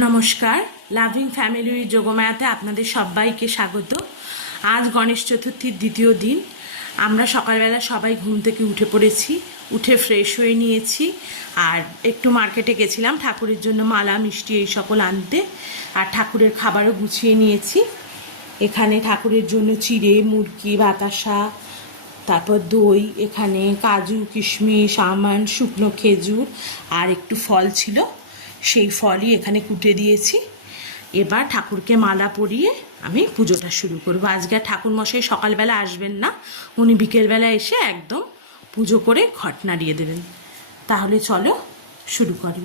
নমস্কার, loving family যোগমায়াতে আপনাদের সবাইকে স্বাগত। আজ গণেশ চতুর্থীর দ্বিতীয় দিন। আমরা সকালবেলা সবাই ঘুম থেকে উঠে পড়েছি, উঠে ফ্রেশ হয়ে নিয়েছি আর একটু মার্কেটে গেছিলাম ঠাকুরের জন্য মালা মিষ্টি এই সকল আনতে, আর ঠাকুরের খাবারও গুছিয়ে নিয়েছি। এখানে ঠাকুরের জন্য চিড়ে, মুরগি, বাতাসা, তারপর দই, এখানে কাজু, কিশমিশ, আমন্ড, শুকনো খেজুর আর একটু ফল ছিল, সেই ফলই এখানে কুটে দিয়েছি। এবার ঠাকুরকে মালা পরিয়ে আমি পুজোটা শুরু করবো। আজকে ঠাকুরমশাই সকালবেলা আসবেন না, উনি বিকেলবেলা এসে একদম পুজো করে ঘট নাড়িয়ে দেবেন। তাহলে চলো শুরু করি।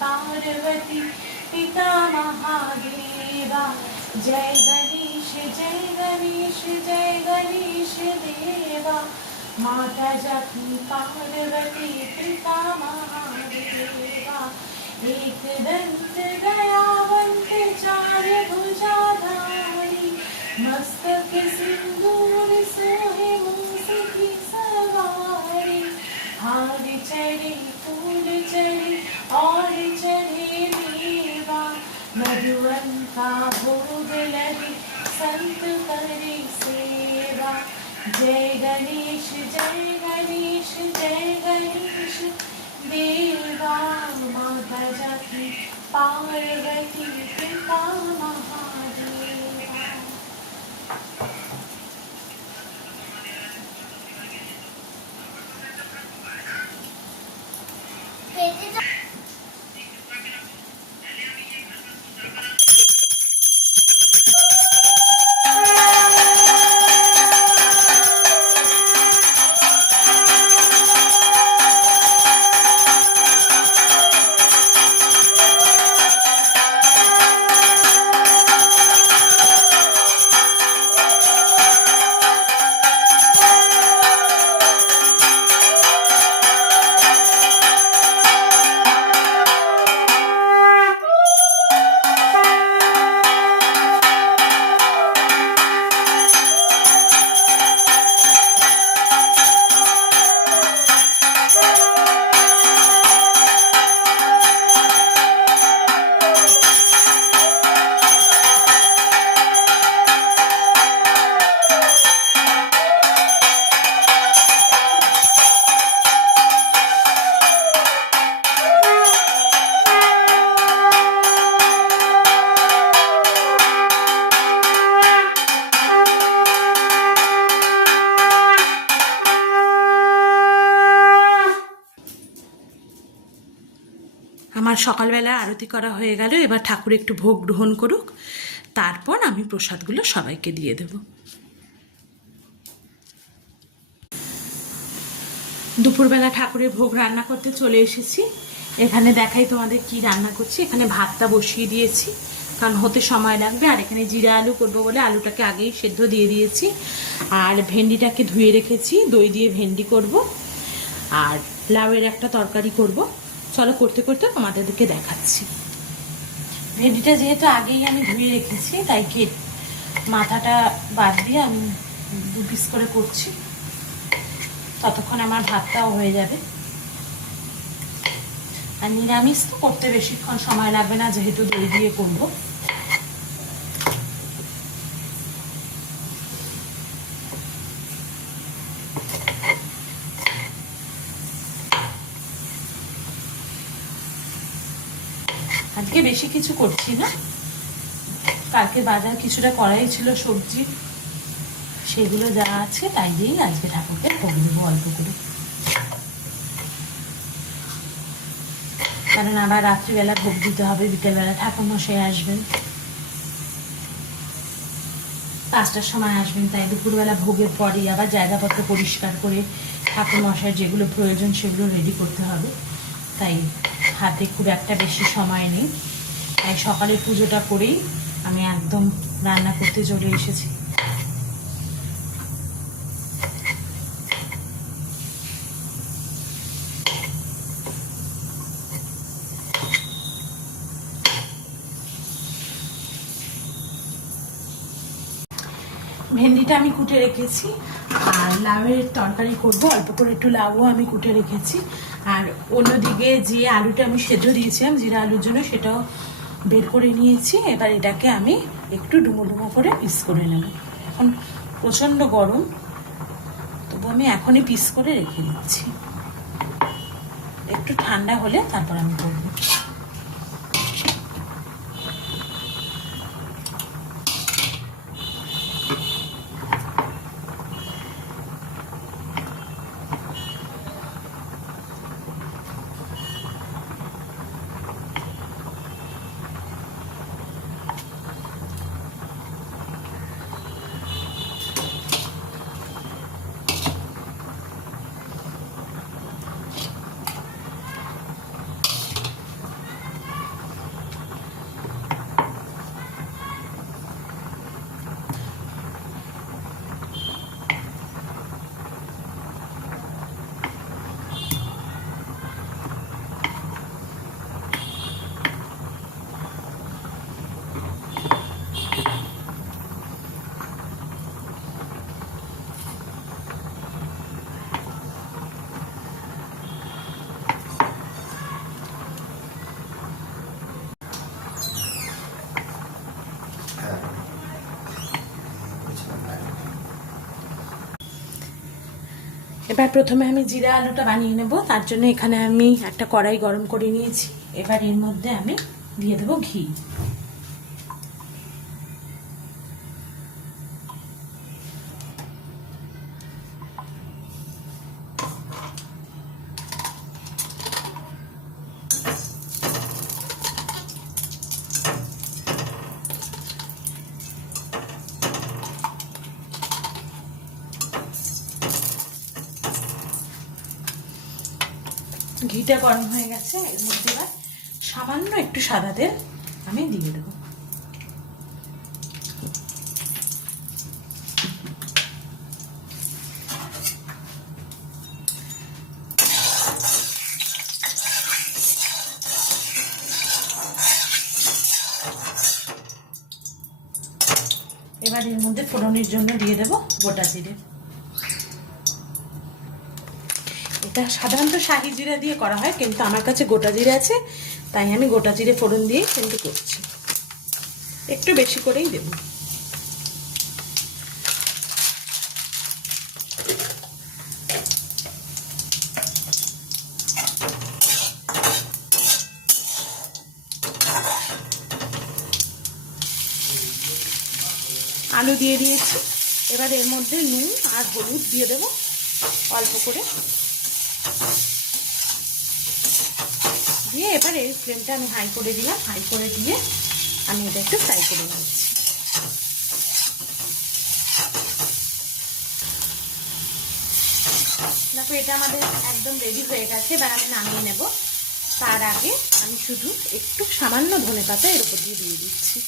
पार्वती पिता महादेवा। जय गणेश जय गणेश जय गणेश देवा। माता जाकी पार्वती पिता महादेवा। एक दंत दयावंत चार भुजाधारी। मस्तक सिंदूर सोहे मूस की सवारी। हार चढ़े फूल चढ़े और चढ़े मेवा। मधुवन का भोग लगे संत करे सेवा। जय गणेश जय गणेश जय गणेश देवा। माता जाकी पार्वती पिता महादेवा। আমার সকালবেলা আরতি করা হয়ে গেল, এবার ঠাকুর একটু ভোগ গ্রহণ করুক, তারপর আমি প্রসাদগুলো সবাইকে দিয়ে দেব। দুপুরবেলা ঠাকুরের ভোগ রান্না করতে চলে এসেছি। এখানে দেখাই তোমাদের কি রান্না করছি। এখানে ভাতটা বসিয়ে দিয়েছি, কারণ হতে সময় লাগবে। আর এখানে জিরা আলু করবো বলে আলুটাকে আগেই সেদ্ধ দিয়ে দিয়েছি। আর ভেন্ডিটাকে ধুয়ে রেখেছি, দই দিয়ে ভেন্ডি করব। আর লাউয়ের একটা তরকারি করব। চলো করতে করতে তোমাদেরকে দেখাচ্ছি। ভেন্ডিটা যেহেতু আগেই আমি ধুয়ে রেখেছি, তাই মাথাটা বাদ দিয়ে আমি 2 পিস করে করছি। ততক্ষণ আমার ভাতটাও হয়ে যাবে। আর নিরামিষ তো করতে বেশিক্ষণ সময় লাগবে না, যেহেতু দই দিয়ে করবো। আজকে বেশি কিছু করছি না, কালকে বাজার কিছুটা করাই ছিল সবজি, সেগুলো যা আছে তাই দিয়েই আজকে ঠাকুরকে ভোগ দেবো অল্প করে। কারণ আবার রাত্রিবেলা ভোগ দিতে হবে, বিকেলবেলা ঠাকুরমশাই আসবেন, 5টার সময় আসবেন, তাই দুপুরবেলা ভোগের পরেই আবার জায়গাপত্র পরিষ্কার করে ঠাকুরমশাইয়ের যেগুলো প্রয়োজন সেগুলো রেডি করতে হবে। তাই হাতে খুব একটা বেশি সময় নেই, তাই সকালে পুজোটা করেই আমি একদম রান্না করতে চলে এসেছি। ভেন্ডিটা আমি কুটে রেখেছি, আর লাউয়ের তরকারি করব। অল্প করে একটু লাউও আমি কুটে রেখেছি। আর অন্যদিকে যে আলুটা আমি সেদ্ধ দিয়েছিলাম জিরা আলুর জন্য, সেটাও বের করে নিয়েছি। এবার এটাকে আমি একটু ডুমো ডুমো করে পিস করে নেব। এখন প্রচণ্ড গরম, তবু আমি এখনই পিস করে রেখে দিচ্ছি, একটু ঠান্ডা হলে তারপর আমি করব। এবার প্রথমে আমি জিরা আলুটা বানিয়ে নেব। তার জন্য এখানে আমি একটা কড়াই গরম করে নিয়েছি। এবার এর মধ্যে আমি দিয়ে দেবো ঘি। ঘিটা গরম হয়ে গেছে, এর মধ্যে এবার সামান্য একটু সাদা তেল আমি দিয়ে দেবো। এবার এর মধ্যে ফোড়নের জন্য দিয়ে দেবো গোটা জিরে। এটা সাধারণত শাহি জিরা দিয়ে করা হয়, কিন্তু আমার কাছে গোটা জিরে আছে, তাই আমি গোটা জিরে ফোড়ন দিয়ে কিন্তু করছি। একটু বেশি করেই দেব। আলু দিয়ে দিয়েছি, এবার এর মধ্যে নুন আর হলুদ দিয়ে দেব অল্প করে, দিয়ে এবার এই ফ্লেমটা আমি হাই করে দিলাম। হাই করে দিয়ে আমি এটা একটু ফ্রাই করে নিচ্ছি। দেখো এটা আমাদের একদম রেডি হয়ে গেছে। এবার আমি নামিয়ে নেব। তার আগে আমি শুধু একটু সামান্য ধনেপাতা এর উপর দিয়ে দিচ্ছি।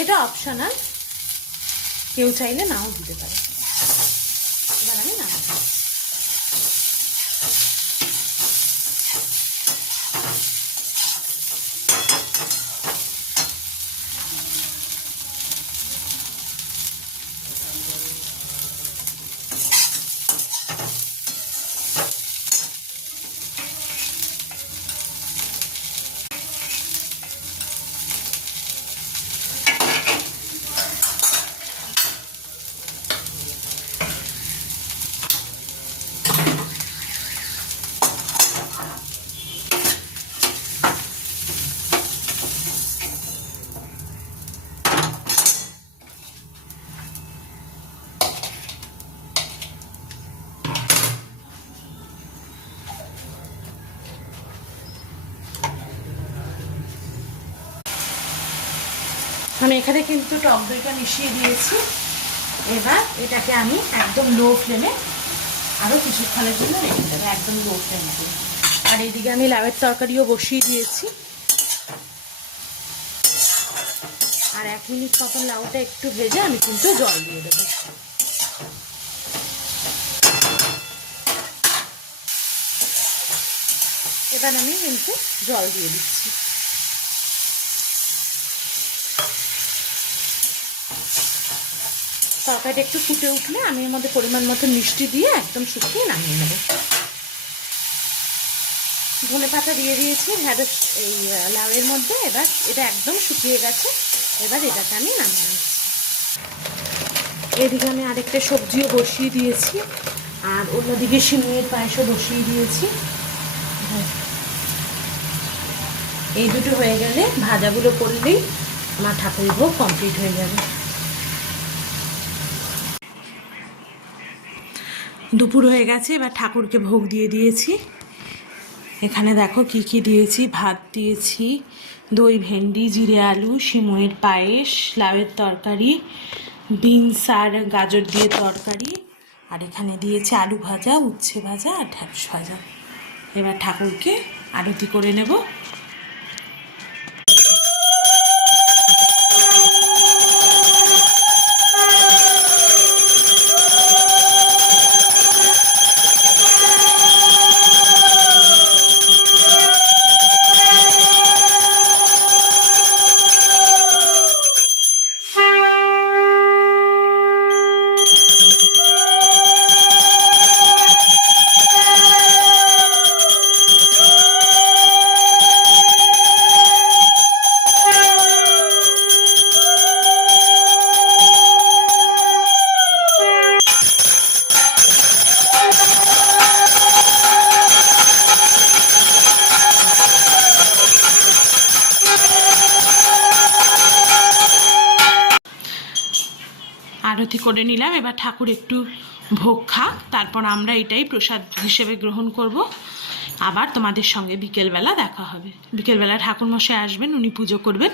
এটা অপশনাল, কেউ চাইলে নাও দিতে পারে। এবার আমি নামাবো। আমি এখানে কিন্তু টক দইটা মিশিয়ে দিয়েছি। এবার এটাকে আমি একদম লো ফ্লেমে আরও কিছুক্ষণের জন্য রেখে দেবো, একদম লো ফ্লেমে। আর এইদিকে আমি লাউয়ের তরকারিও বসিয়ে দিয়েছি। আর 1 মিনিট মতন লাউটা একটু ভেজে আমি কিন্তু জল দিয়ে দেবো। এবার আমি কিন্তু জল দিয়ে দিচ্ছি। তরকারিটা একটু ফুটে উঠলে আমি এর মধ্যে পরিমাণ মতো মিষ্টি দিয়ে একদম শুকিয়ে নামিয়ে নেব। ধনেপাতা দিয়ে দিয়েছি ঢ্যাঁড়স এই লাউয়ের মধ্যে। এবার এটা একদম শুকিয়ে গেছে। এবার এটাকে আমি নামিয়ে নিচ্ছি। এদিকে আমি আরেকটা সবজিও বসিয়ে দিয়েছি, আর অন্যদিকে সিমের পায়েসও বসিয়ে দিয়েছি। এই দুটো হয়ে গেলে ভাজাগুলো করলেই আমার ঠাকুরের ভোগ কমপ্লিট হয়ে যাবে। দুপুর হয়ে গেছে, এবার ঠাকুরকে ভোগ দিয়ে দিয়েছি। এখানে দেখো কি কি দিয়েছি। ভাত দিয়েছি, দই ভেন্ডি জিরে আলু, সিমইয়ের পায়েস, লাউয়ের তরকারি, বিনস আর গাজর দিয়ে তরকারি, আর এখানে দিয়েছি আলু ভাজা, উচ্ছে ভাজা আর ঢ্যাঁড়স ভাজা। এবার ঠাকুরকে আরতি করে নেব। আরতি করে নিলাম। এবার ঠাকুর একটু ভোগ খাক, তারপর আমরা এটাই প্রসাদ হিসেবে গ্রহণ করব। আবার তোমাদের সঙ্গে বিকেলবেলা দেখা হবে। বিকেলবেলা ঠাকুরমশাই আসবেন, উনি পুজো করবেন,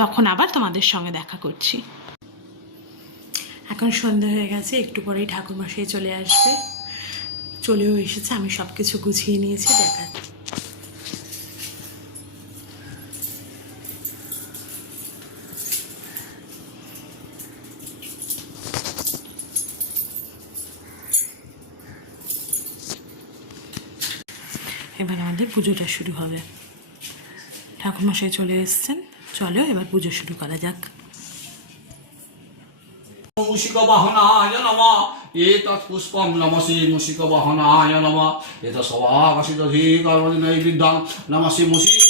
তখন আবার তোমাদের সঙ্গে দেখা করছি। এখন সন্ধ্যা হয়ে গেছে, একটু পরেই ঠাকুরমশাই চলে আসবে। চলেও এসেছে, আমি সব কিছু গুছিয়ে নিয়েছি। দেখা এবার আমাদের পুজোটা শুরু হবে। ঠাকুরমশাই চলে এসেছেন, চলো এবার পুজো শুরু করা যাক। मूषिक वाहनाय नमः एतत् पुष्पं नमः श्री मूषिक वाहनाय नमः एतत् सवागसिदधिकर्मणिनैवेद्यं नमः श्री मूषिक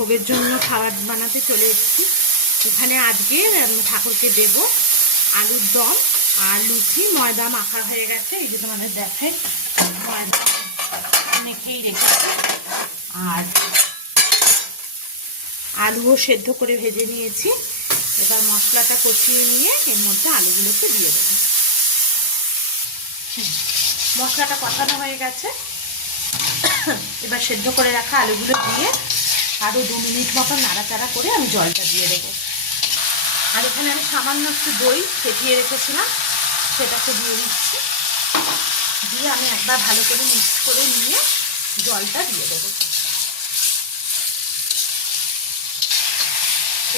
ভোগের জন্য খাবার বানাতে চলে এসেছি। এখানে আজকে ঠাকুরকে দেব আলুর দম আর লুচি। ময়দা মাখা হয়ে গেছে, এই যে তোমাদের দেখাই, ময়দা মেখেই রেখেছি। আর আলুও সেদ্ধ করে ভেজে নিয়েছি। এবার মশলাটা কষিয়ে নিয়ে এর মধ্যে আলুগুলোকে দিয়ে দেবো। মশলাটা কষানো হয়ে গেছে, এবার সেদ্ধ করে রাখা আলুগুলো দিয়ে আরও 2 মিনিট মতো নাড়াচাড়া করে আমি জলটা দিয়ে দেবো। আর এখানে আমি সামান্য একটু দই ফেটিয়ে রেখেছিলাম, সেটাকে দিয়ে দিচ্ছি। দিয়ে আমি একবার ভালো করে মিক্স করে নিয়ে জলটা দিয়ে দেবো।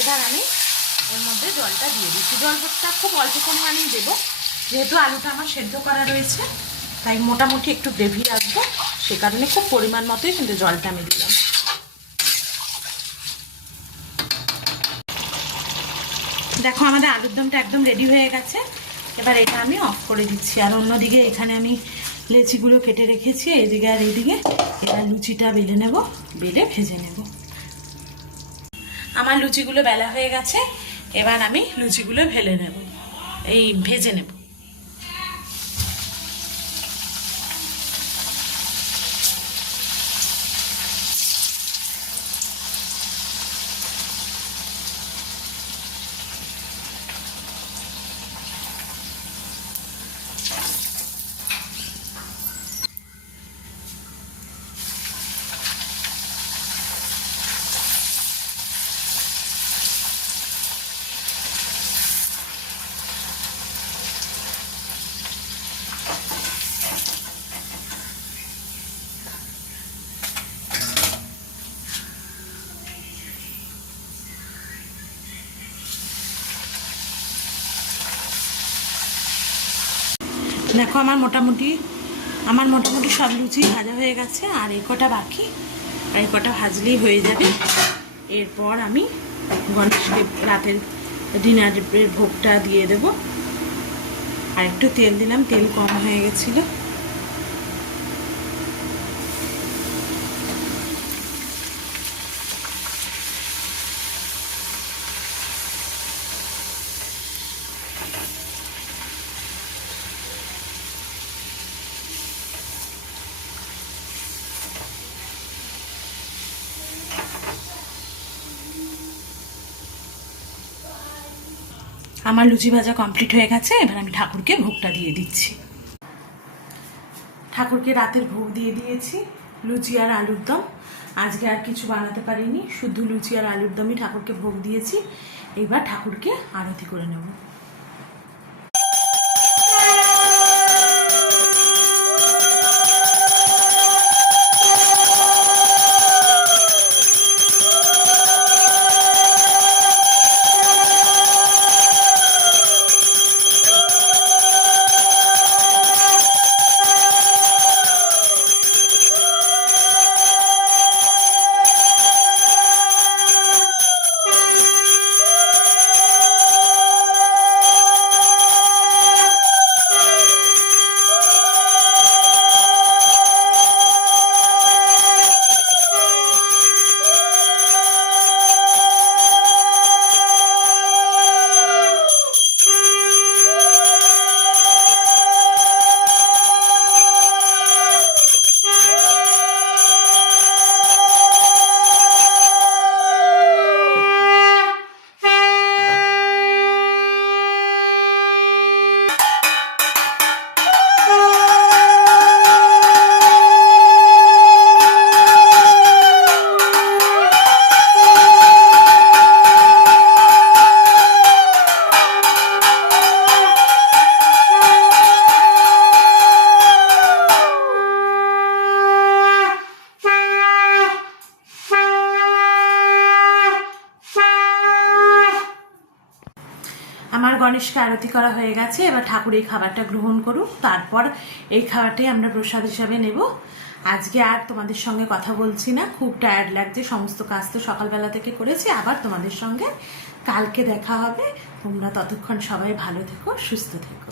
এবার আমি এর মধ্যে জলটা দিয়ে দিচ্ছি। জলটা খুব অল্প পরিমাণেই দেবো, যেহেতু আলুটা আমার সেদ্ধ করা রয়েছে, তাই মোটামুটি একটু গ্রেভি রাখবো, সে কারণে খুব পরিমাণ মতোই কিন্তু জলটা আমি দিলাম। দেখো আমাদের আলুর দমটা একদম রেডি হয়ে গেছে। এবার এটা আমি অফ করে দিচ্ছি। আর অন্যদিকে এখানে আমি লেচিগুলো কেটে রেখেছি, এইদিকে আর এইদিকে। এবার লুচিটা বেলে নেব, বেলে ভেজে নেব। আমার লুচিগুলো বেলা হয়ে গেছে, এবার আমি লুচিগুলো ভেজে নেব। দেখো আমার মোটামুটি সব লুচি ভাজা হয়ে গেছে, আর এই কটা বাকি। আর এই কটা ভাজলেই হয়ে যাবে। এরপর আমি গণেশকে রাতের ডিনারের ভোগটা দিয়ে দেব। আর একটু তেল দিলাম, তেল কম হয়ে গেছিলো। আমার লুচি ভাজা কমপ্লিট হয়ে গেছে। এবার আমি ঠাকুরকে ভোগটা দিয়ে দিচ্ছি। ঠাকুরকে রাতের ভোগ দিয়ে দিয়েছি, লুচি আর আলুর দম। আজকে আর কিছু বানাতে পারিনি, শুধু লুচি আর আলুর দমই ঠাকুরকে ভোগ দিয়েছি। এবার ঠাকুরকে আরতি করে নেব। আমার গণেশকে আরতি করা হয়ে গেছে। এবার ঠাকুর এই খাবারটা গ্রহণ করুক, তারপর এই খাবারটাই আমরা প্রসাদ হিসাবে নেব। আজকে আর তোমাদের সঙ্গে কথা বলছি না, খুব টায়ার্ড লাগছে, সমস্ত কাজ তো সকালবেলা থেকে করেছি। আবার তোমাদের সঙ্গে কালকে দেখা হবে। তোমরা ততক্ষণ সবাই ভালো থেকো, সুস্থ থেকো।